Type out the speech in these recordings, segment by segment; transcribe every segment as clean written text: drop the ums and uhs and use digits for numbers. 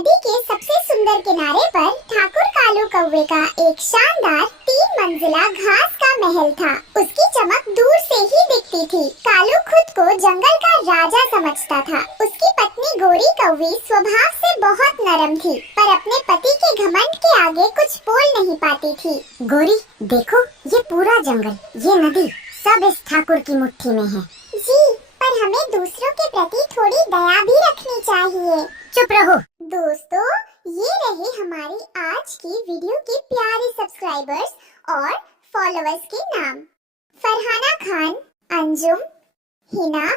नदी के सबसे सुंदर किनारे पर ठाकुर कालू कौवे का एक शानदार 3 मंजिला घास का महल था। उसकी चमक दूर से ही दिखती थी। कालू खुद को जंगल का राजा समझता था। उसकी पत्नी गोरी कौवी स्वभाव से बहुत नरम थी, पर अपने पति के घमंड के आगे कुछ बोल नहीं पाती थी। गोरी, देखो ये पूरा जंगल, ये नदी, सब इस ठाकुर की मुट्ठी में है। जी, पर हमें दूसरों के प्रति थोड़ी दया भी रखनी चाहिए। चुप रहो। दोस्तों, ये रहे हमारी आज की वीडियो के प्यारे सब्सक्राइबर्स और फॉलोअर्स के नाम। फरहाना खान, अंजुम, हिना।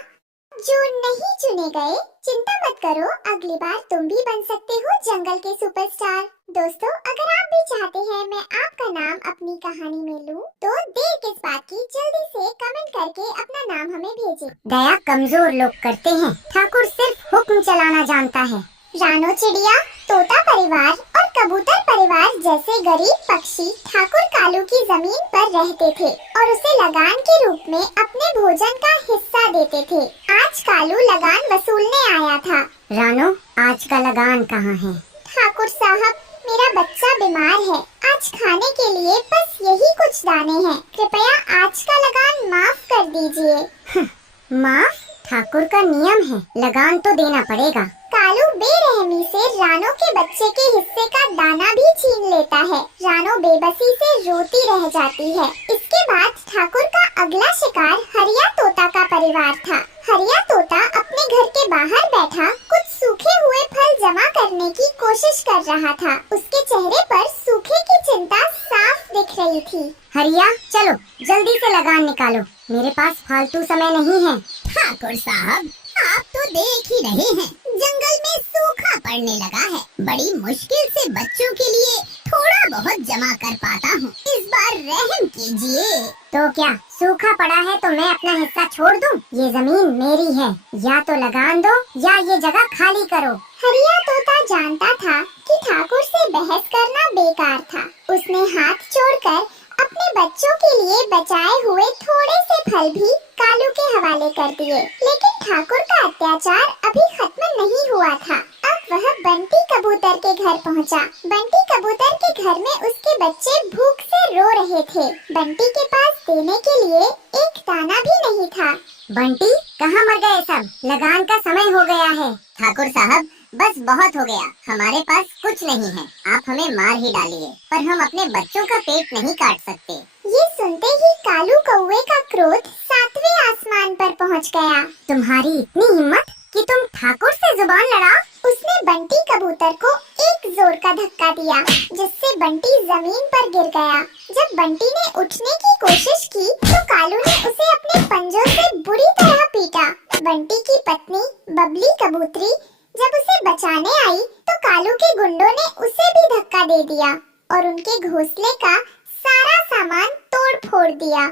जो नहीं चुने गए, चिंता मत करो, अगली बार तुम भी बन सकते हो जंगल के सुपरस्टार। दोस्तों, अगर आप भी चाहते हैं मैं आपका नाम अपनी कहानी में लूं, तो देर किस बात की, जल्दी से कमेंट करके अपना नाम हमें भेजें। दया कमजोर लोग करते हैं, ठाकुर सिर्फ हुक्म चलाना जानता है। रानो चिड़िया, तोता परिवार और कबूतर परिवार जैसे गरीब पक्षी ठाकुर कालू की जमीन पर रहते थे और उसे लगान के रूप में अपने भोजन का हिस्सा देते थे। आज कालू लगान वसूलने आया था। रानो, आज का लगान कहाँ है? ठाकुर साहब, मेरा बच्चा बीमार है। आज खाने के लिए बस यही कुछ दाने हैं। कृपया आज का लगान माफ कर दीजिए। माफ? ठाकुर का नियम है, लगान तो देना पड़ेगा। कालू बेरहमी से रानो के बच्चे के हिस्से का दाना भी छीन लेता है। रानो बेबसी से रोती रह जाती है। इसके बाद ठाकुर का अगला शिकार हरिया तोता का परिवार था। हरिया तोता अपने घर के बाहर बैठा कुछ सूखे हुए फल जमा करने की कोशिश कर रहा था। उसके चेहरे पर सूखे की चिंता साफ दिख रही थी। हरिया, चलो जल्दी से लगान निकालो, मेरे पास फालतू समय नहीं है। ठाकुर साहब, आप तो देख ही रहे हैं, जंगल में सूखा पड़ने लगा है। बड़ी मुश्किल से बच्चों के लिए थोड़ा बहुत जमा कर पाता हूँ। इस बार रहम कीजिए। तो क्या सूखा पड़ा है तो मैं अपना हिस्सा छोड़ दूं? ये जमीन मेरी है, या तो लगान दो या ये जगह खाली करो। हरिया तोता जानता था कि ठाकुर से बहस करना बेकार था। उसने हाथ जोड़कर अपने बच्चों के लिए बचाए हुए थोड़े से फल भी कालू के हवाले कर दिए। लेकिन ठाकुर का अत्याचार अभी खत्म नहीं हुआ था। अब वह बंटी कबूतर के घर पहुंचा। बंटी कबूतर के घर में उसके बच्चे भूख से रो रहे थे। बंटी के पास देने के लिए एक दाना भी नहीं था। बंटी, कहाँ मर गए सब? लगान का समय हो गया है। ठाकुर साहब, बस बहुत हो गया, हमारे पास कुछ नहीं है। आप हमें मार ही डालिए, पर हम अपने बच्चों का पेट नहीं काट सकते। ये सुनते ही कालू कौवे का क्रोध 7वें आसमान पर पहुंच गया। तुम्हारी इतनी हिम्मत कि तुम ठाकुर से जुबान लड़ा? उसने बंटी कबूतर को एक जोर का धक्का दिया, जिससे बंटी जमीन पर गिर गया। जब बंटी ने उठने की कोशिश की, तो कालू ने उसे अपने पंजों से बुरी तरह पीटा। बंटी की पत्नी बबली कबूतरी जब उसे बचाने आई, तो कालू के गुंडों ने उसे भी धक्का दे दिया और उनके घोंसले का सारा सामान तोड़ फोड़ दिया।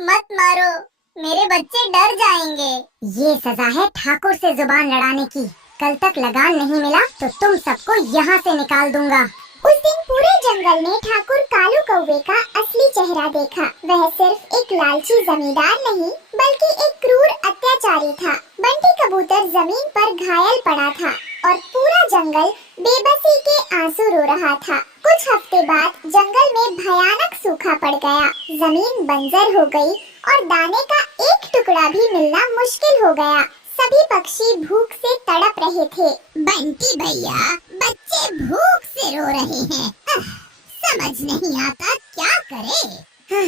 मत मारो, मेरे बच्चे डर जाएंगे। ये सजा है ठाकुर से जुबान लड़ाने की। कल तक लगान नहीं मिला तो तुम सबको यहाँ से निकाल दूंगा। उस दिन पूरे जंगल ने ठाकुर कालू कौवे का असली चेहरा देखा। वह सिर्फ एक लालची जमींदार नहीं, बल्कि एक क्रूर अत्याचारी था। बंटी कबूतर जमीन पर घायल पड़ा था और पूरा जंगल बेबसी के आंसू रो रहा था। कुछ हफ्ते बाद जंगल में भयानक सूखा पड़ गया। जमीन बंजर हो गई और दाने का एक टुकड़ा भी मिलना मुश्किल हो गया। सभी पक्षी भूख से तड़प रहे थे। बंटी भैया, बच्चे भूख से रो रहे हैं। समझ नहीं आता क्या करे।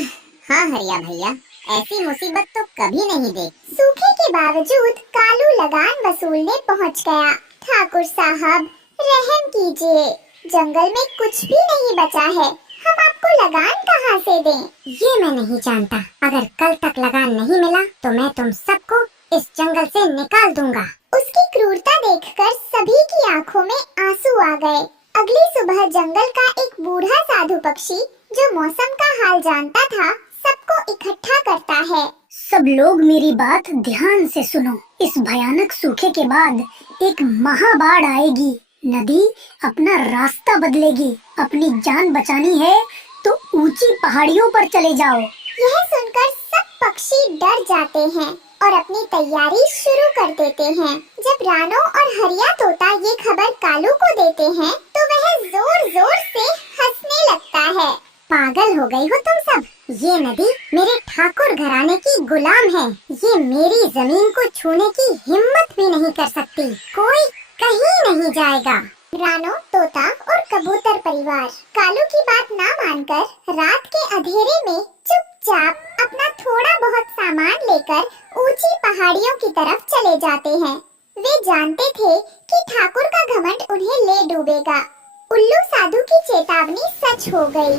हाँ हरिया भैया, ऐसी मुसीबत तो कभी नहीं देखी। सूखे के बावजूद कालू लगान वसूलने पहुंच गया। ठाकुर साहब, रहम कीजिए, जंगल में कुछ भी नहीं बचा है, हम आपको लगान कहाँ से दें? ये मैं नहीं जानता। अगर कल तक लगान नहीं मिला तो मैं तुम सबको इस जंगल से निकाल दूंगा। उसकी क्रूरता देखकर सभी की आंखों में आंसू आ गए। अगली सुबह जंगल का एक बूढ़ा साधु पक्षी, जो मौसम का हाल जानता था, सबको इकट्ठा करता है। सब लोग मेरी बात ध्यान से सुनो। इस भयानक सूखे के बाद एक महाबाढ़ आएगी। नदी अपना रास्ता बदलेगी। अपनी जान बचानी है तो ऊंची पहाड़ियों पर चले जाओ। यह सुनकर सब पक्षी डर जाते हैं। और अपनी तैयारी शुरू कर देते हैं। जब रानो और हरिया तोता ये खबर कालू को देते हैं तो वह जोर जोर से हंसने लगता है। पागल हो गई हो तुम सब। ये नदी मेरे ठाकुर घराने की गुलाम है। ये मेरी जमीन को छूने की हिम्मत भी नहीं कर सकती। कोई कहीं नहीं जाएगा। रानो, तोता और कबूतर परिवार कालू की बात ना मानकर रात के अंधेरे में चुपचाप अपना थोड़ा बहुत सामान लेकर ऊंची पहाड़ियों की तरफ चले जाते हैं। वे जानते थे कि ठाकुर का घमंड उन्हें ले डूबेगा। उल्लू साधु की चेतावनी सच हो गई।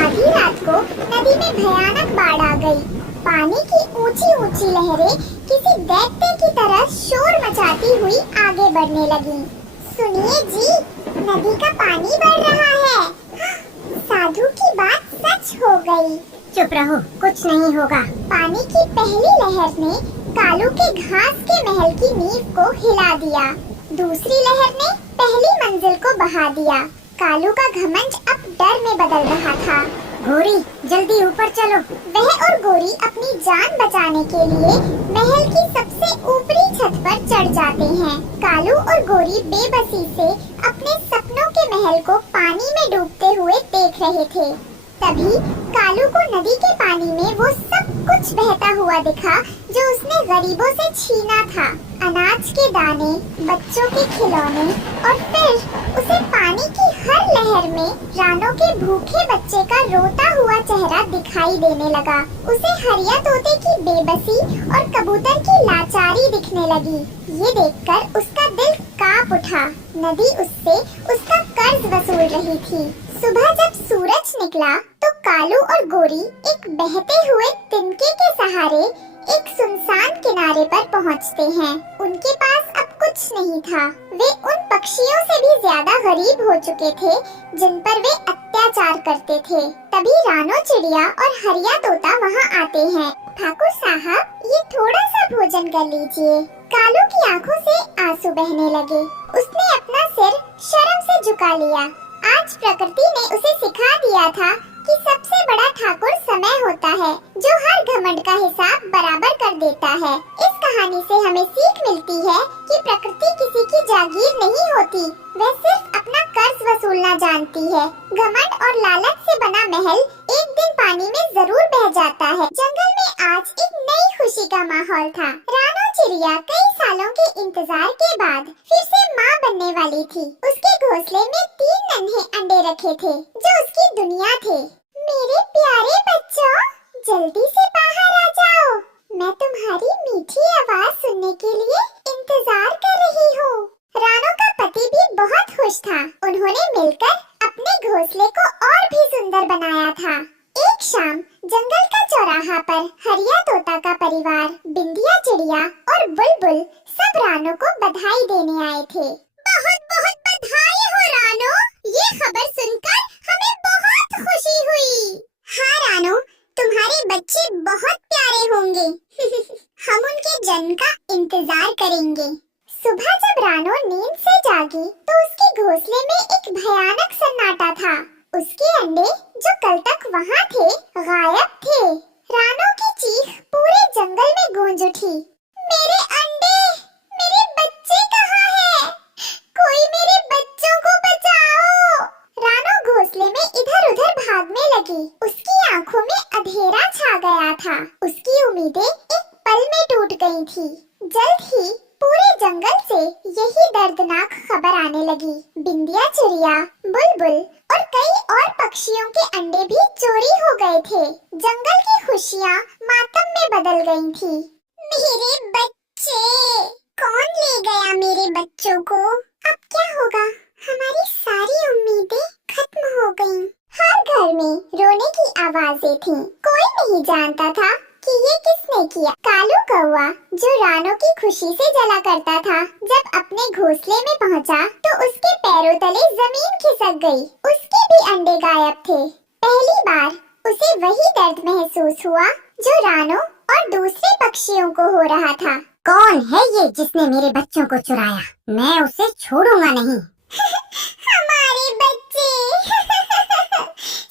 आधी रात को नदी में भयानक बाढ़ आ गई। पानी की ऊंची ऊंची लहरें किसी दैत्य की तरह शोर मचाती हुई आगे बढ़ने लगीं। सुनिए जी, नदी का पानी बढ़ रहा है। साधु की बात सच हो गई। चुप रहो, कुछ नहीं होगा। पानी की पहली लहर ने कालू के घास के महल की नींव को हिला दिया। दूसरी लहर ने पहली मंजिल को बहा दिया। कालू का घमंड अब डर में बदल रहा था। गोरी, जल्दी ऊपर चलो। वह और गोरी अपनी जान बचाने के लिए महल की सबसे ऊपरी छत पर चढ़ जाते हैं। कालू और गोरी बेबसी से अपने सपनों के महल को पानी में डूबते हुए देख रहे थे। तभी कालू को नदी के पानी में वो सब कुछ बहता हुआ दिखा जो उसने गरीबों से छीना था। अनाज के दाने, बच्चों के खिलौने और फिर उसे पानी की हर लहर में रानो के भूखे बच्चे का रोता हुआ चेहरा दिखाई देने लगा। उसे हरिया तोते की बेबसी और कबूतर की लाचारी दिखने लगी। ये देखकर उसका दिल कांप उठा। नदी उससे उसका कर्ज वसूल रही थी। सुबह जब सूरज निकला तो कालू और गोरी एक बहते हुए तिनके के सहारे एक सुनसान किनारे पर पहुंचते हैं। उनके पास अब कुछ नहीं था। वे उन पक्षियों से भी ज्यादा गरीब हो चुके थे जिन पर वे अत्याचार करते थे। तभी रानो चिड़िया और हरिया तोता वहां आते हैं। ठाकुर साहब, ये थोड़ा सा भोजन कर लीजिए। कालू की आंखों से आंसू बहने लगे। उसने अपना सिर शर्म से झुका लिया। आज प्रकृति ने उसे सिखा दिया था कि सबसे बड़ा ठाकुर समय होता है जो हर घमंड का हिसाब बराबर कर देता है। इस कहानी से हमें सीख मिलती है कि प्रकृति किसी की जागीर नहीं होती, वह सिर्फ अपना कर्ज वसूलना जानती है। घमंड और लालच से बना महल एक दिन पानी में जरूर बह जाता है। जंगल में आज एक नई खुशी का माहौल था। रानो चिड़िया कई सालों के इंतजार के बाद फिर से माँ बनने वाली थी। उसके घोंसले में 3 नन्हे अंडे रखे थे जो उसकी दुनिया थे। मेरे प्यारे बच्चों, जल्दी से बाहर आ जाओ। मैं तुम्हारी मीठी आवाज सुनने के लिए इंतजार कर रही हूँ। रानो का पति भी बहुत खुश था। उन्होंने मिलकर अपने घोंसले को और भी सुंदर बनाया था। एक शाम जंगल का चौराहा पर हरिया तोता का परिवार, बिंदिया चिड़िया और बुलबुल सब रानो को बधाई देने आए थे। बहुत बहुत बधाई हो रानो, ये खबर सुनकर हमें बहुत खुशी हुई। हाँ रानो, तुम्हारे बच्चे बहुत प्यारे होंगे। हम उनके जन्म का इंतजार करेंगे। सुबह जब रानो नींद से जागी तो उसके घोंसले में एक भयानक सन्नाटा था। उसके अंडे जो कल तक वहाँ थे गायब थे। रानो की चीख पूरे जंगल में गूंज उठी। मेरे अंडे, मेरे बच्चे कहाँ हैं? कोई मेरे बच्चों को बचाओ। रानो घोंसले में इधर उधर भागने लगी। उसकी आंखों में अंधेरा छा गया था। उसकी उम्मीदें एक पल में टूट गई थी। जल्द ही पूरे जंगल से यही दर्दनाक खबर आने लगी। बिंदिया चिड़िया, बुलबुल और कई और पक्षियों के अंडे भी चोरी हो गए थे। जंगल की खुशियाँ मातम में बदल गई थी। मेरे बच्चे, कौन ले गया मेरे बच्चों को? अब क्या होगा? हमारी सारी उम्मीदें खत्म हो गईं। हर घर में रोने की आवाजें थीं। कोई नहीं जानता था कि ये किसने किया। कालू कौवा जो रानो की खुशी से जला करता था, जब अपने घोंसले में पहुंचा तो उसके पैरों तले जमीन खिसक गई। उसके भी अंडे गायब थे। पहली बार उसे वही दर्द महसूस हुआ जो रानो और दूसरे पक्षियों को हो रहा था। कौन है ये जिसने मेरे बच्चों को चुराया? मैं उसे छोड़ूंगा नहीं। हमारे बच्चे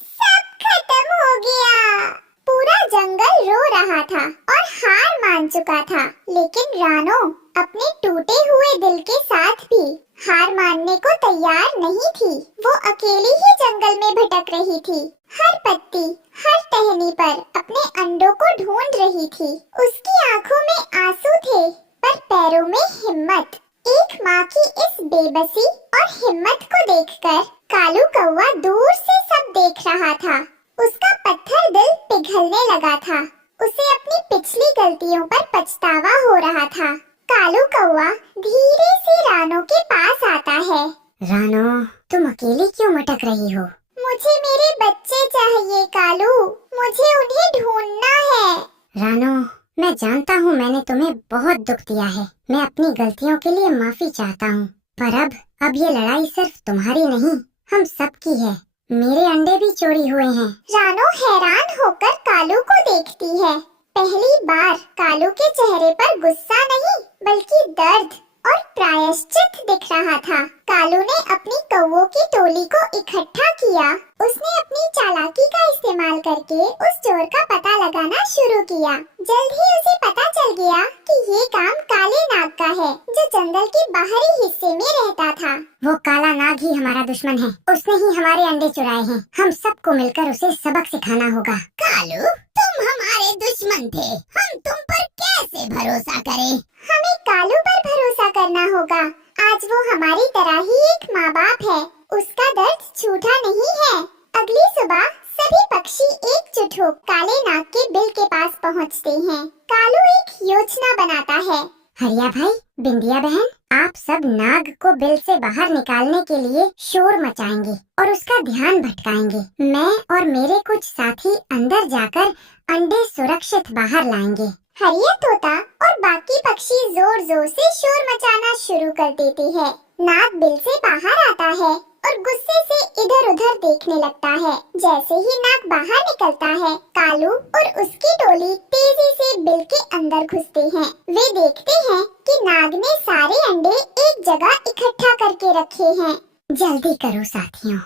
सब खत्म हो गया। पूरा जंगल रो रहा था और हार मान चुका चुका था, लेकिन रानो अपने टूटे हुए दिल के साथ भी हार मानने को तैयार नहीं थी। वो अकेली ही जंगल में भटक रही थी, हर पत्ती, हर टहनी पर अपने अंडों को ढूंढ रही थी। उसकी आंखों में आंसू थे, पर पैरों में हिम्मत। एक माँ की इस बेबसी और हिम्मत को देखकर कालू कौवा दूर से सब देख रहा था। उसका पत्थर दिल पिघलने लगा था। उसे अपनी पिछली गलतियों पर पछतावा हो रहा था। कालू कौवा धीरे से रानो के पास आता है। रानो, तुम अकेली क्यों भटक रही हो? मुझे मेरे बच्चे चाहिए कालू, मुझे उन्हें ढूंढना है। रानो, मैं जानता हूँ मैंने तुम्हें बहुत दुख दिया है। मैं अपनी गलतियों के लिए माफी चाहता हूँ, पर अब ये लड़ाई सिर्फ तुम्हारी नहीं, हम सबकी है। मेरे अंडे भी चोरी हुए हैं। रानो हैरान होकर कालू को देखती है। पहली बार कालू के चेहरे पर गुस्सा नहीं, बल्कि दर्द और प्रायश्चित दिख रहा था। कालू ने अपनी कौवों की टोली को इकट्ठा किया। उसने अपनी चालाकी का इस्तेमाल करके उस चोर का पता लगाना शुरू किया। जल्द ही उसे पता चल गया कि ये काम काले नाग का है, जो जंगल के बाहरी हिस्से में रहता था। वो काला नाग ही हमारा दुश्मन है। उसने ही हमारे अंडे चुराए हैं। हम सबको मिलकर उसे सबक सिखाना होगा। कालू, तुम हमारे दुश्मन थे, हम तुम पर कैसे भरोसा करें? हमें कालू पर भरोसा करना होगा। आज वो हमारी तरह ही एक माँ बाप है। उसका दर्द झूठा नहीं है। अगली सुबह सभी पक्षी एकजुट हो काले नाग के बिल के पास पहुँचते हैं। कालू एक योजना बनाता है। हरिया भाई, बिंदिया बहन, आप सब नाग को बिल से बाहर निकालने के लिए शोर मचाएंगे और उसका ध्यान भटकाएंगे। मैं और मेरे कुछ साथी अंदर जाकर अंडे सुरक्षित बाहर लाएंगे। हरिया तोता और बाकी पक्षी जोर जोर से शोर मचाना शुरू कर देते हैं। नाग बिल से बाहर आता है और गुस्से से इधर उधर देखने लगता है। जैसे ही नाग बाहर निकलता है, कालू और उसकी टोली तेजी से बिल के अंदर घुसते हैं। वे देखते हैं कि नाग ने सारे अंडे एक जगह इकट्ठा करके रखे हैं। जल्दी करो साथियों,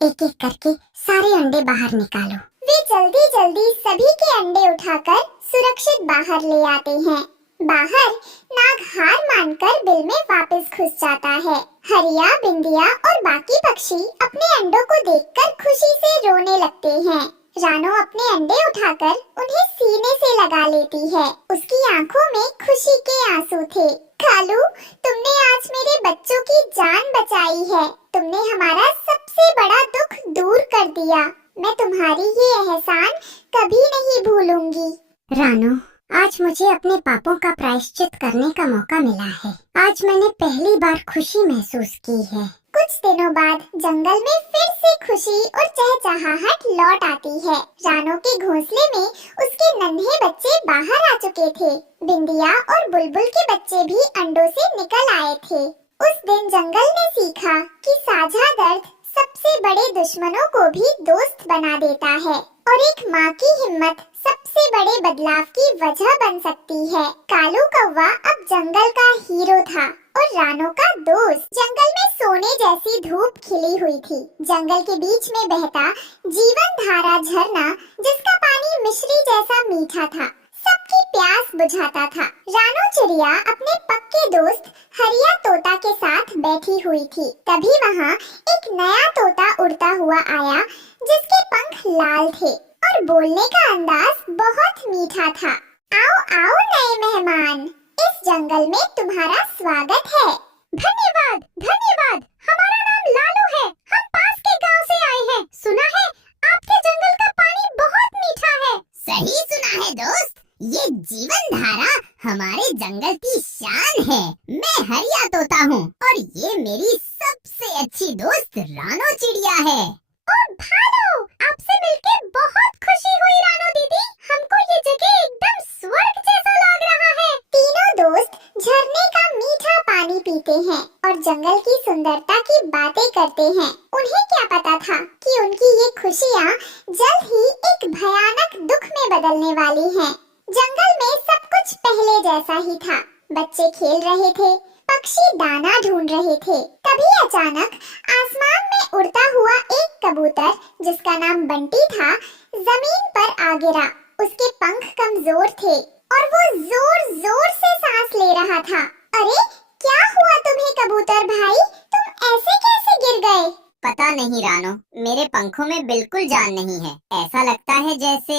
एक एक करके सारे अंडे बाहर निकालो। वे जल्दी जल्दी सभी के अंडे उठाकर सुरक्षित बाहर ले आते हैं। बाहर नाग हार मानकर बिल में वापस घुस जाता है। हरिया, बिंदिया और बाकी पक्षी अपने अंडों को देखकर खुशी से रोने लगते हैं। रानो अपने अंडे उठाकर उन्हें सीने से लगा लेती है। उसकी आंखों में खुशी के आंसू थे। कालू, तुमने आज मेरे बच्चों की जान बचाई है। तुमने हमारा सबसे बड़ा दुख दूर कर दिया। मैं तुम्हारी ये एहसान कभी नहीं भूलूंगी। रानो, आज मुझे अपने पापों का प्रायश्चित करने का मौका मिला है। आज मैंने पहली बार खुशी महसूस की है। कुछ दिनों बाद जंगल में फिर से खुशी और चहचहाहट लौट आती है। रानो के घोंसले में उसके नन्हे बच्चे बाहर आ चुके थे। बिंदिया और बुलबुल के बच्चे भी अंडों से निकल आए थे। उस दिन जंगल ने सीखा कि साझा दर्द सबसे बड़े दुश्मनों को भी दोस्त बना देता है और एक माँ की हिम्मत सबसे बड़े बदलाव की वजह बन सकती है। कालू कौवा अब जंगल का हीरो था और रानो का दोस्त। जंगल में सोने जैसी धूप खिली हुई थी। जंगल के बीच में बहता जीवन धारा झरना, जिसका पानी मिश्री जैसा मीठा था, सबकी प्यास बुझाता था। रानो चिड़िया अपने पक्के दोस्त हरिया तोता के साथ बैठी हुई थी। तभी वहाँ एक नया तोता उड़ता हुआ आया, जिसके पंख लाल थे और बोलने का अंदाज बहुत मीठा था। आओ आओ नए मेहमान, इस जंगल में तुम्हारा स्वागत है। धन्यवाद, धन्यवाद। हमारा नाम लालू है। हम पास के गांव से आए हैं। सुना है आपके जंगल का पानी बहुत मीठा है। सही सुना है दोस्त, ये जीवन धारा हमारे जंगल की शान है। मैं हरिया तोता हूँ और ये मेरी सबसे अच्छी दोस्त रानो चिड़िया है। और भालो, आपसे मिलके बहुत खुशी हुई रानो दीदी। हमको ये जगह एकदम स्वर्ग जैसा लग रहा है। तीनों दोस्त झरने का मीठा पानी पीते हैं और जंगल की सुंदरता की बातें करते हैं। उन्हें क्या पता था कि उनकी ये खुशियाँ जल्द ही एक भयानक दुख में बदलने वाली हैं। जंगल में सब कुछ पहले जैसा ही था। बच्चे खेल रहे थे, पक्षी दाना ढूंढ रहे थे। तभी अचानक आसमान में उड़ता हुआ एक कबूतर, जिसका नाम बंटी था, जमीन पर आ गिरा। उसके पंख कमजोर थे और वो जोर जोर से सांस ले रहा था। अरे क्या हुआ तुम्हें कबूतर भाई, तुम ऐसे कैसे गिर गए? पता नहीं रानो, मेरे पंखों में बिल्कुल जान नहीं है। ऐसा लगता है जैसे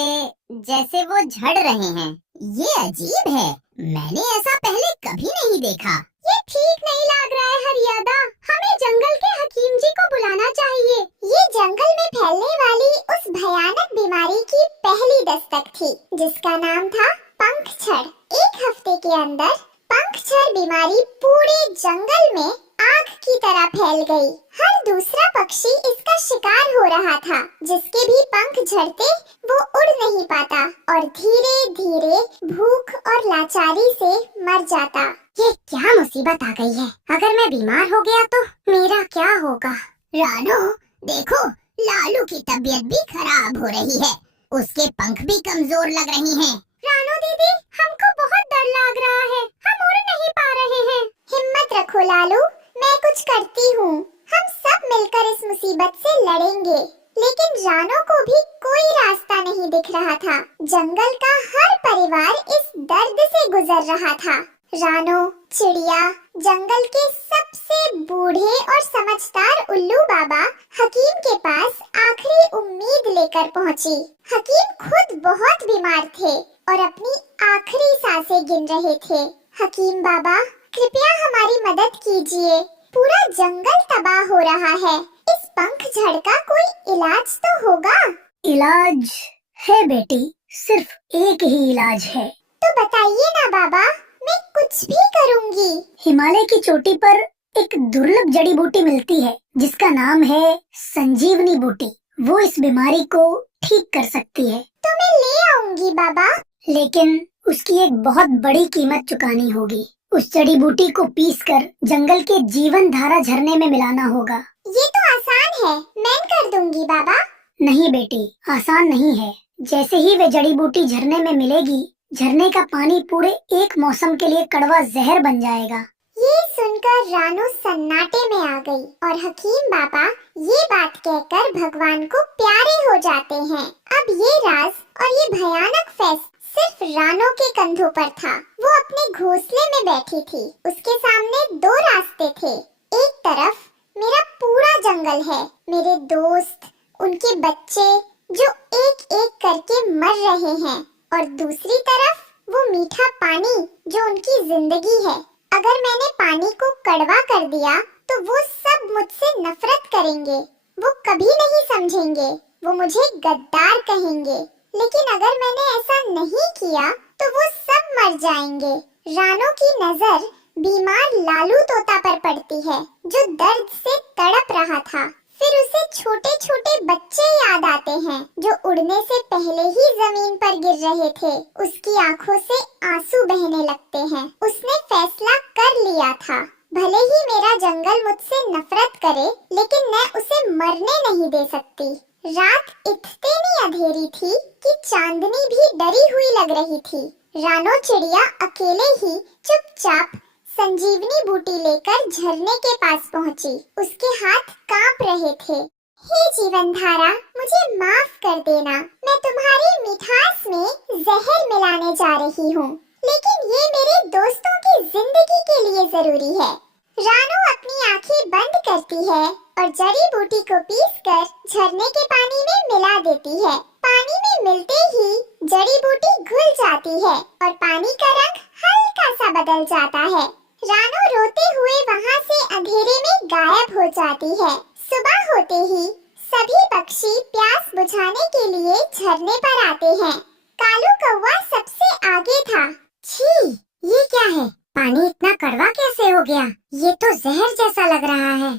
जैसे वो झड़ रहे हैं। ये अजीब है, मैंने ऐसा पहले कभी नहीं देखा। ये ठीक नहीं लग रहा है हरियादा, हमें जंगल के हकीम जी को बुलाना चाहिए। ये जंगल में फैलने वाली उस भयानक बीमारी की पहली दस्तक थी, जिसका नाम था पंखछड़। एक हफ्ते के अंदर पंखछड़ बीमारी पूरे जंगल में आग की तरह फैल गई। हर दूसरा पक्षी इसका शिकार हो रहा था। जिसके भी पंख झड़ते वो उड़ नहीं पाता और धीरे धीरे भूख और लाचारी से मर जाता। ये क्या मुसीबत आ गई है? अगर मैं बीमार हो गया तो मेरा क्या होगा? रानो देखो, लालू की तबीयत भी खराब हो रही है। उसके पंख भी कमजोर लग रही हैं। रानो दीदी, हमको बहुत डर लग रहा है, हम उड़ नहीं पा रहे हैं। हिम्मत रखो लालू, मैं कुछ करती हूँ। हम सब मिलकर इस मुसीबत से लड़ेंगे। लेकिन रानो को भी कोई रास्ता नहीं दिख रहा था। जंगल का हर परिवार इस दर्द से गुजर रहा था। रानो, चिड़िया, जंगल के सबसे बूढ़े और समझदार उल्लू बाबा हकीम के पास आखिरी उम्मीद लेकर पहुँची। हकीम खुद बहुत बीमार थे और अपनी आखिरी सांसें गिन रहे थे। हकीम बाबा, कृपया हमारी मदद कीजिए, पूरा जंगल तबाह हो रहा है। इस पंखझड़ का कोई इलाज तो होगा? इलाज है बेटी, सिर्फ एक ही इलाज है। तो बताइए ना बाबा, मैं कुछ भी करूंगी। हिमालय की चोटी पर एक दुर्लभ जड़ी बूटी मिलती है जिसका नाम है संजीवनी बूटी। वो इस बीमारी को ठीक कर सकती है। तो मैं ले आऊंगी बाबा। लेकिन उसकी एक बहुत बड़ी कीमत चुकानी होगी। उस जड़ी बूटी को पीसकर जंगल के जीवन धारा झरने में मिलाना होगा। ये तो आसान है, मैं कर दूंगी बाबा। नहीं बेटी, आसान नहीं है। जैसे ही वे जड़ी बूटी झरने में मिलेगी, झरने का पानी पूरे एक मौसम के लिए कड़वा जहर बन जाएगा। ये सुनकर रानो सन्नाटे में आ गई और हकीम बाबा ये बात कहकर भगवान को प्यारे हो जाते हैं। अब ये राज और ये भयानक फैसला सिर्फ रानो के कंधों पर था। वो अपने घोंसले में बैठी थी। उसके सामने दो रास्ते थे। एक तरफ मेरा पूरा जंगल है, मेरे दोस्त, उनके बच्चे जो एक एक करके मर रहे हैं, और दूसरी तरफ वो मीठा पानी जो उनकी जिंदगी है। अगर मैंने पानी को कड़वा कर दिया तो वो सब मुझसे नफरत करेंगे। वो कभी नहीं समझेंगे, वो मुझे गद्दार कहेंगे। लेकिन अगर मैंने ऐसा नहीं किया तो वो सब मर जाएंगे। रानो की नजर बीमार लालू तोता पर पड़ती है जो दर्द से तड़प रहा था। फिर उसे छोटे छोटे बच्चे याद आते हैं जो उड़ने से पहले ही जमीन पर गिर रहे थे। उसकी आंखों से आंसू बहने लगते हैं। उसने फैसला कर लिया था, भले ही मेरा जंगल मुझसे नफरत करे, लेकिन मैं उसे मरने नहीं दे सकती। रात इतनी अंधेरी थी कि चांदनी भी डरी हुई लग रही थी। रानो चिड़िया अकेले ही चुपचाप संजीवनी बूटी लेकर झरने के पास पहुंची। उसके हाथ कांप रहे थे। हे जीवन धारा, मुझे माफ कर देना, मैं तुम्हारी मिठास में जहर मिलाने जा रही हूँ, लेकिन ये मेरे दोस्तों की जिंदगी के लिए जरूरी है। रानो अपनी आंखें बंद करती है और जड़ी बूटी को पीसकर झरने के पानी में मिला देती है। पानी में मिलते ही जड़ी बूटी घुल जाती है और पानी का रंग हल्का सा बदल जाता है। रानो रोते हुए वहाँ से अंधेरे में गायब हो जाती है। सुबह होते ही सभी पक्षी प्यास बुझाने के लिए झरने पर आते हैं। कालू कौवा सबसे आगे था। छी, ये क्या है? पानी इतना कड़वा कैसे हो गया? ये तो जहर जैसा लग रहा है।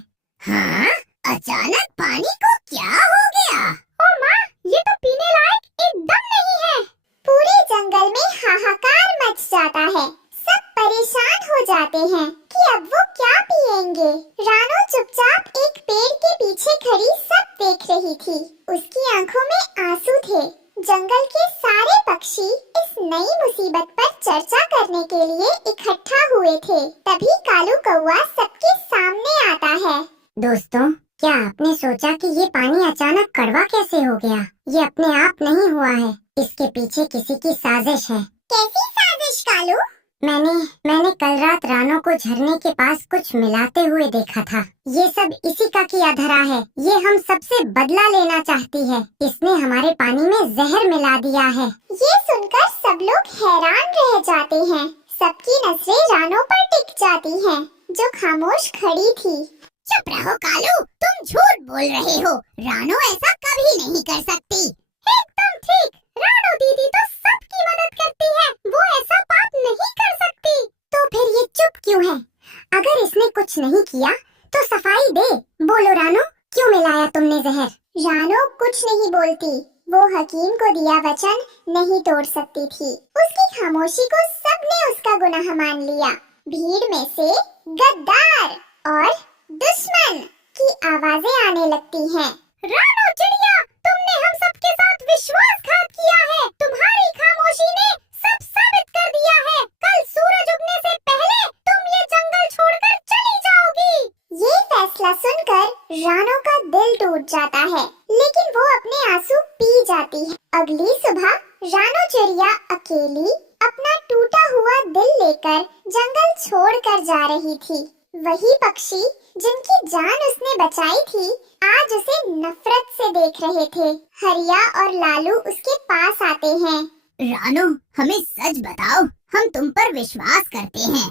हाँ, अचानक पानी को क्या हो गया? ओ माँ, ये तो पीने लायक एकदम नहीं है। पूरे जंगल में हाहाकार मच जाता है। सब परेशान हो जाते हैं कि अब वो क्या पिएंगे। रानो चुपचाप एक पेड़ के पीछे खड़ी सब देख रही थी। उसकी आंखों में आंसू थे। जंगल के सारे पक्षी इस नई मुसीबत पर चर्चा करने के लिए इकट्ठा हुए थे। तभी कालू कौवा सबके सामने आता है। दोस्तों, क्या आपने सोचा कि ये पानी अचानक कड़वा कैसे हो गया? ये अपने आप नहीं हुआ है, इसके पीछे किसी की साजिश है। कैसी कालू? मैंने कल रात रानो को झरने के पास कुछ मिलाते हुए देखा था। ये सब इसी का किया धरा है। ये हम सबसे बदला लेना चाहती है। इसने हमारे पानी में जहर मिला दिया है। ये सुनकर सब लोग हैरान रह जाते हैं। सबकी नजरें रानो पर टिक जाती हैं, जो खामोश खड़ी थी। चुप रहो कालू, तुम झूठ बोल रहे हो। रानो ऐसा कभी नहीं कर सकती। एकदम ठीक, रानो दीदी तो सबकी मदद करती है। वो ऐसा पाप नहीं कर सकती। तो फिर ये चुप क्यों है? अगर इसने कुछ नहीं किया तो सफाई दे। बोलो रानो, क्यों मिलाया तुमने जहर? रानो कुछ नहीं बोलती। वो हकीम को दिया वचन नहीं तोड़ सकती थी। उसकी खामोशी को सबने उसका गुनाह मान लिया। भीड़ में से गद्दार और दुश्मन की आवाजें आने लगती हैं। रानो चिड़िया, तुमने हम सबके साथ विश्वासघात किया है। तुम्हारी खामोशी ने सब साबित कर दिया है। कल सूरज उगने से पहले तुम ये जंगल छोड़कर चली जाओगी। ये फैसला सुनकर रानो का दिल टूट जाता है, लेकिन वो अपने आंसू पी जाती है। अगली सुबह रानो चिड़िया अकेली अपना टूटा हुआ दिल लेकर जंगल छोड़कर जा रही थी। वही पक्षी जिनकी जान उसने बचाई थी, आज उसे नफरत से देख रहे थे। हरिया और लालू उसके पास आते हैं। रानो, हमें सच बताओ, हम तुम पर विश्वास करते हैं।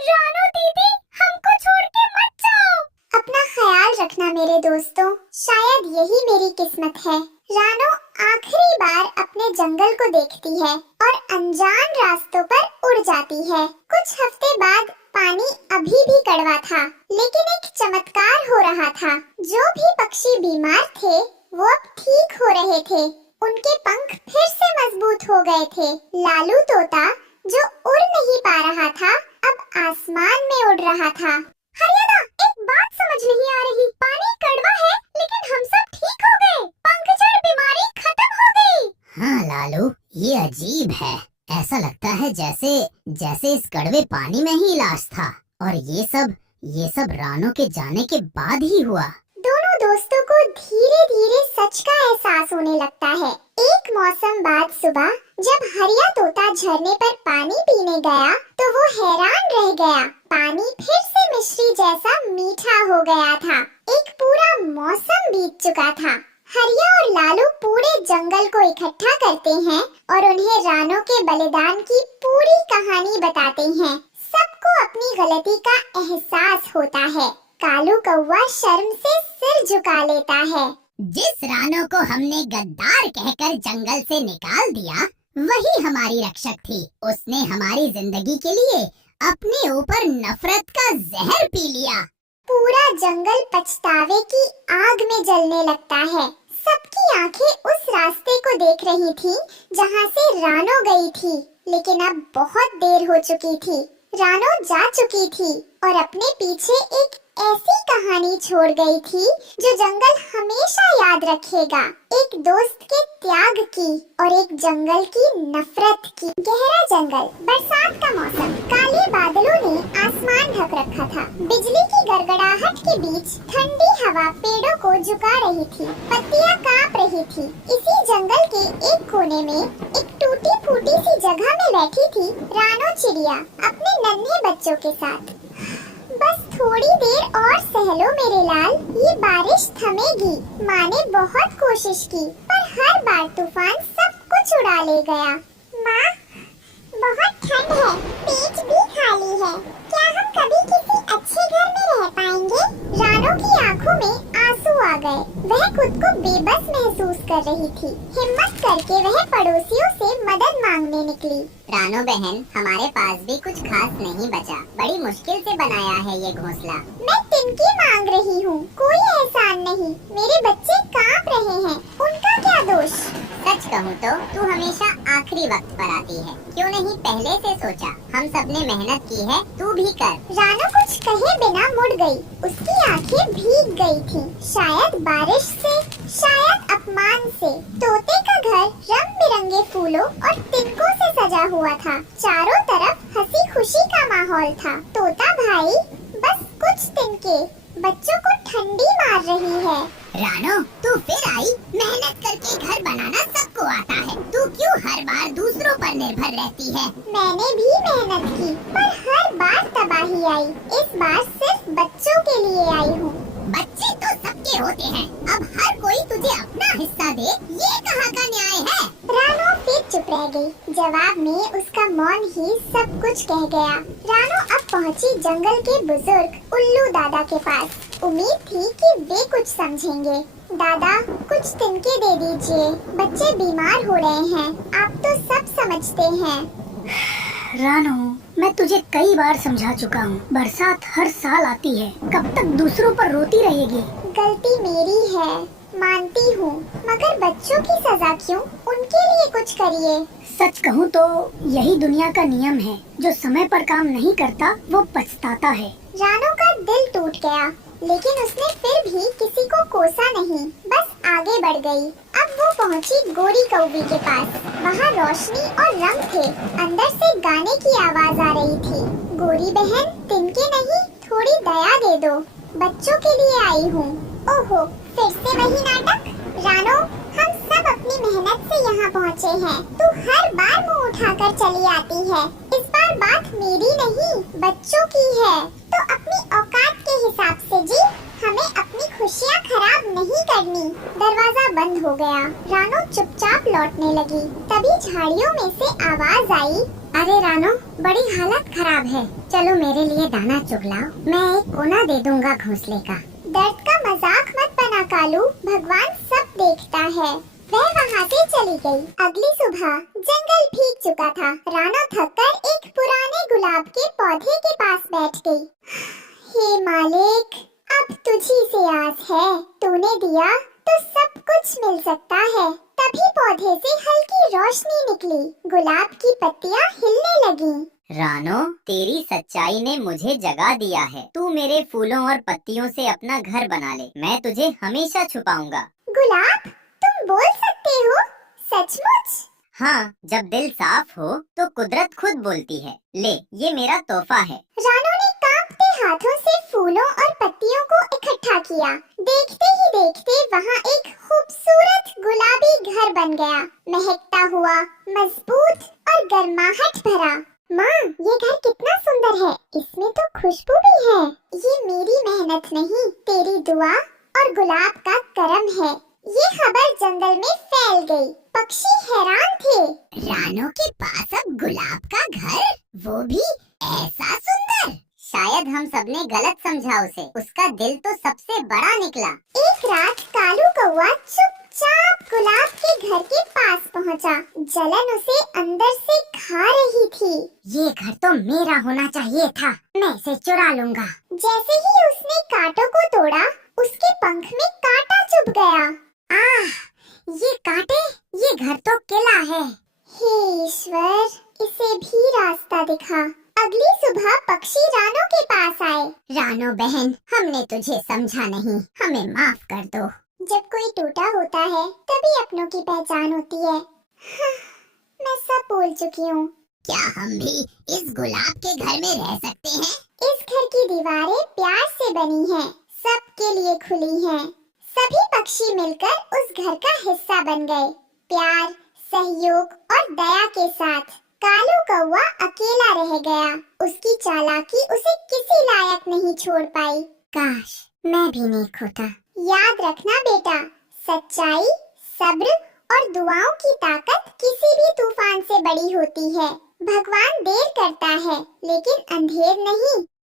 रानो दीदी, हमको छोड़ के मत जाओ। अपना ख्याल रखना मेरे दोस्तों, शायद यही मेरी किस्मत है। रानो आखिरी बार अपने जंगल को देखती है और अनजान रास्तों पर उड़ जाती है। कुछ हफ्ते बाद पानी अभी भी कड़वा था, लेकिन एक चमत्कार हो रहा था। जो भी पक्षी बीमार थे, वो अब ठीक हो रहे थे। उनके पंख फिर से मजबूत हो गए थे। लालू तोता, जो उड़ नहीं पा रहा था, अब आसमान में उड़ रहा था। हरियाणा, एक बात समझ नहीं आ रही। पानी कड़वा है, लेकिन हम सब ठीक हो गए। पंखचढ़ बीमारी खत्म हो गई। हाँ लालू, ये अजीब है। ऐसा लगता है जैसे इस कड़वे पानी में ही इलाज था। और ये सब रानो के जाने के बाद ही हुआ। दोनों दोस्तों को धीरे धीरे सच का एहसास होने लगता है। एक मौसम बाद सुबह जब हरिया तोता झरने पर पानी पीने गया, तो वो हैरान रह गया। पानी फिर से मिश्री जैसा मीठा हो गया था। एक पूरा मौसम बीत चुका था। हरिया और लालू पूरे जंगल को इकट्ठा करते हैं और उन्हें रानो के बलिदान की पूरी कहानी बताते हैं। सबको अपनी गलती का एहसास होता है। कालू कौवा शर्म से सिर झुका लेता है। जिस रानो को हमने गद्दार कहकर जंगल से निकाल दिया, वही हमारी रक्षक थी। उसने हमारी जिंदगी के लिए अपने ऊपर नफरत का जहर पी लिया। पूरा जंगल पछतावे की आग में जलने लगता है। सबकी आंखें उस रास्ते को देख रही थीं, जहां से रानो गई थी, लेकिन अब बहुत देर हो चुकी थी। रानो जा चुकी थी और अपने पीछे एक ऐसी कहानी छोड़ गई थी जो जंगल हमेशा याद रखेगा। एक दोस्त के त्याग की और एक जंगल की नफरत की। गहरा जंगल, बरसात का मौसम, काले बादलों ने आसमान ढक रखा था। बिजली की गड़गड़ाहट के बीच ठंडी हवा पेड़ों को झुका रही थी। पत्तियां कांप रही थी। इसी जंगल के एक कोने में एक टूटी फूटी सी जगह में बैठी थी रानो चिड़िया अपने नन्हे बच्चों के साथ। बस थोड़ी देर और सहलो मेरे लाल, ये बारिश थमेगी। माँ ने बहुत कोशिश की, पर हर बार तूफान सब कुछ उड़ा ले गया। माँ, बहुत ठंड है, पेट भी खाली है। क्या हम कभी किसी अच्छे घर में रह पाएंगे? रानो की आंखों में आंसू आ गए। वह खुद को बेबस महसूस कर रही थी। हिम्मत करके वह पड़ोसियों से मदद मांगने निकली। रानो बहन, हमारे पास भी कुछ खास नहीं बचा। बड़ी मुश्किल से बनाया है ये घोंसला। मैं तिनकी मांग रही हूँ, कोई एहसान नहीं। मेरे बच्चे कांप रहे हैं, उनका क्या दोष? सच कहूँ तो तू हमेशा आखिरी वक्त पर आती है। क्यों नहीं पहले से सोचा? हम सबने मेहनत की है, तू भी कर। रानो कुछ कहे बिना मुड़ गई। उसकी आंखें भीग गई थीं, शायद बारिश से, शायद अपमान से। तोते का घर रंग बिरंगे फूलों और तिनकों से सजा हुआ था। चारों तरफ हंसी खुशी का माहौल था। तोता भाई, बस कुछ तिनके, बच्चों को ठंडी मार रही है। रानो, तू फिर आई। मेहनत करके घर बनाना सबको आता है, तू क्यों हर बार दूसरों पर निर्भर रहती है? मैंने भी मेहनत की पर हर बार तबाही आई। इस बार सिर्फ बच्चों के लिए आई हूँ। बच्चे तो सबके होते हैं, अब हर कोई तुझे अपना हिस्सा दे, ये कहाँ का न्याय है? रानो फिर चुप रह गई। जवाब में उसका मौन ही सब कुछ कह गया। रानो अब पहुंची जंगल के बुजुर्ग उल्लू दादा के पास। उम्मीद थी कि वे कुछ समझेंगे। दादा, कुछ तिनके दे दीजिए, बच्चे बीमार हो रहे हैं, आप तो सब समझते हैं। रानो, मैं तुझे कई बार समझा चुका हूँ, बरसात हर साल आती है, कब तक दूसरों पर रोती रहेगी? गलती मेरी है, मानती हूँ, मगर बच्चों की सजा क्यों? उनके लिए कुछ करिए। सच कहूँ तो यही दुनिया का नियम है, जो समय पर काम नहीं करता वो पछताता है। रानो का दिल टूट गया, लेकिन उसने फिर भी किसी को कोसा नहीं, बस आगे बढ़ गई। अब वो पहुंची गोरी कौवी के पास। वहाँ रोशनी और रंग थे, अंदर से गाने की आवाज आ रही थी। गोरी बहन, तिनके नहीं, थोड़ी दया दे दो, बच्चों के लिए आई हूँ। ओहो, फिर से वही नाटक। रानो, हम सब अपनी मेहनत से यहाँ पहुँचे हैं, तू हर बार मुँह उठाकर चली आती है। इस बार बात मेरी नहीं, बच्चों की है, तो अपनी औकात के हिसाब से जी, हमें अपनी खुशियाँ खराब नहीं करनी। दरवाजा बंद हो गया। रानो चुपचाप लौटने लगी। तभी झाड़ियों में से आवाज आई, अरे रानो, बड़ी हालत खराब है, चलो मेरे लिए दाना चुग लाओ, मैं एक कोना दे दूंगा घोंसले का। दर्द का मजाक मत बना कालू, भगवान सब देखता है। वह वहाँ से चली गई। अगली सुबह जंगल भीग चुका था। रानो थककर एक पुराने गुलाब के पौधे के पास बैठ गई। हे मालिक, अब तुझी से आस है, तूने दिया तो सब कुछ मिल सकता है। तभी पौधे से हल्की रोशनी निकली, गुलाब की पत्तियाँ हिलने लगीं। रानो, तेरी सच्चाई ने मुझे जगा दिया है। तू मेरे फूलों और पत्तियों से अपना घर बना ले, मैं तुझे हमेशा छुपाऊंगा। गुलाब, तुम बोल सकते हो? सचमुच? हाँ, जब दिल साफ हो तो कुदरत खुद बोलती है। ले, ये मेरा तोहफा है। रानो ने कांपते हाथों से फूलों और पत्तियों को इकट्ठा किया। देखते ही देखते वहाँ एक खूबसूरत गुलाबी घर बन गया, महकता हुआ, मजबूत और गर्माहट भरा। माँ, ये घर कितना सुंदर है, इसमें तो खुशबू भी है। ये मेरी मेहनत नहीं, तेरी दुआ और गुलाब का करम है। ये खबर जंगल में फैल गई। पक्षी हैरान थे। रानो के पास अब गुलाब का घर, वो भी ऐसा सुंदर। शायद हम सबने गलत समझा उसे, उसका दिल तो सबसे बड़ा निकला। एक रात कालू कौवा चुपचाप गुलाब के घर के पास पहुंचा। जलन उसे अंदर से खा रही थी। ये घर तो मेरा होना चाहिए था, मैं इसे चुरा लूंगा। जैसे ही उसने कांटों को तोड़ा, उसके पंख में कांटा चुभ गया। आह, ये कांटे, ये घर तो किला है। हे ईश्वर, इसे भी रास्ता दिखा। अगली सुबह पक्षी रानो के पास आए। रानो बहन, हमने तुझे समझा नहीं, हमें माफ कर दो। जब कोई टूटा होता है तभी अपनों की पहचान होती है। हाँ, मैं सब भूल चुकी हूँ। क्या हम भी इस गुलाब के घर में रह सकते हैं? इस घर की दीवारें प्यार से बनी हैं, सबके लिए खुली हैं। सभी पक्षी मिलकर उस घर का हिस्सा बन गए, प्यार, सहयोग और दया के साथ। कालू कौवा अकेला रह गया। उसकी चालाकी उसे किसी लायक नहीं छोड़ पाई। काश मैं भी नहीं खोता। याद रखना बेटा, सच्चाई, सब्र और दुआओं की ताकत किसी भी तूफान से बड़ी होती है। भगवान देर करता है, लेकिन अंधेर नहीं।